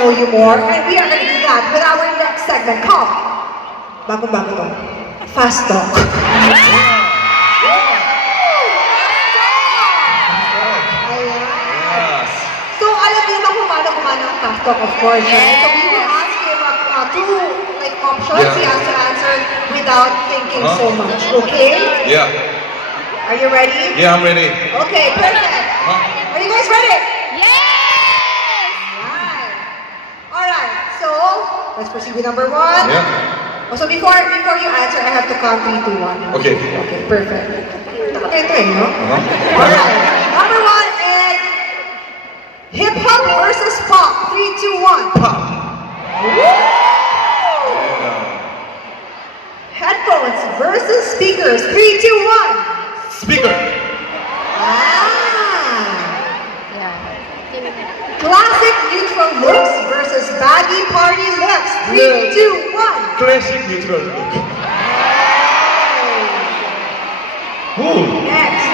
know you more. And we are going to do that with our next segment called Bago-bago to. Fast Talk. Ayan. So, alam niyo ba kung paano ang fast talk, of course, right? So, we will ask him two options. He has to answer without thinking so much, okay? Yeah. Are you ready? Yeah, I'm ready. Okay, perfect. Are you guys ready? Yes! Alright, so, let's proceed with number one. Yeah. Oh, so before you answer, I have to count 3, 2, 1. Okay. Okay, perfect. Ito no? Uh-huh. Alright, number one is hip-hop versus pop. 3, 2, 1. Pop. Headphones versus speakers. 3, 2, 1. Speaker. Classic neutral looks versus baggy party looks. 3, 2, 1. Classic neutral look. Ooh. Next.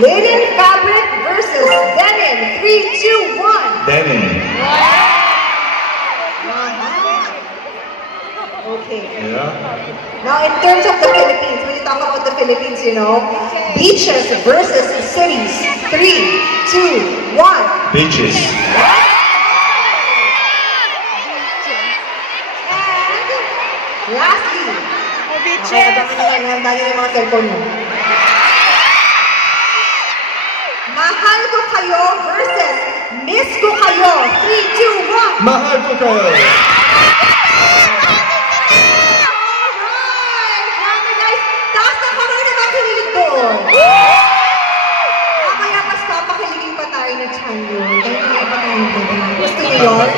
Linen fabric versus denim. 3, 2, 1. Denim. Okay. Yeah. Now, in terms of the Philippines, when you talk about the Philippines, you know, beaches versus cities. 3, 2, 1. Beaches. And lastly, dahil yung mga cellphone mo. Mahal ko kayo versus miss ko kayo. 3, 2, 1. Mahal ko kayo. Mamaya mas papakiligin pa tayo ng Chanyo. Gusto niyo yun?